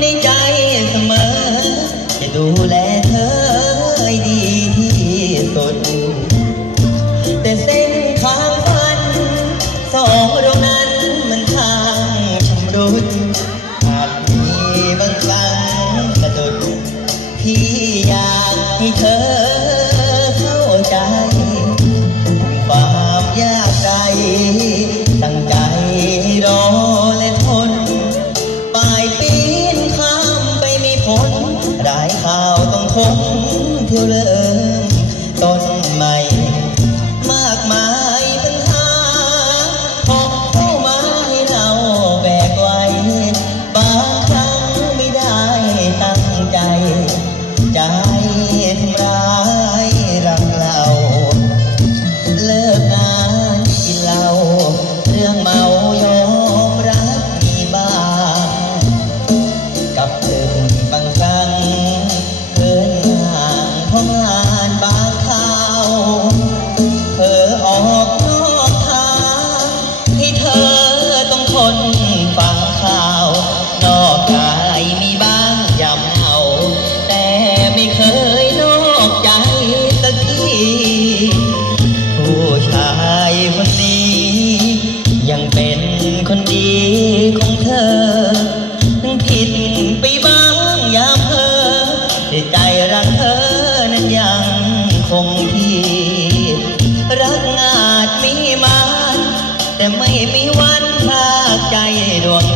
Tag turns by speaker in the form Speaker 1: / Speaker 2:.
Speaker 1: ในใจเสมอ จะดูแลเธอให้ดีที่สุด แต่เส้นทางฝัน สองเรานั้นมันทางชำรุดอาจมีบางครั้งสะดุดพี่อยากให้เธอเข้าใจาวต้องทนเที่ยวเริ่มต้นใหม่ มากมายปัญหาพบเข้ามาให้เราแบกไว้บางครั้งไม่ได้ตั้งใจ ใจทำร้ายรักเรา เลิกงานกินเหล้าเรื่องเมา คนดีของเธอถึงผิดไปบ้างยามเธอแต่ใจรักเธอนั้นยังคงที่ รักอาจมีมานแต่ไม่มีวันพากใจดวง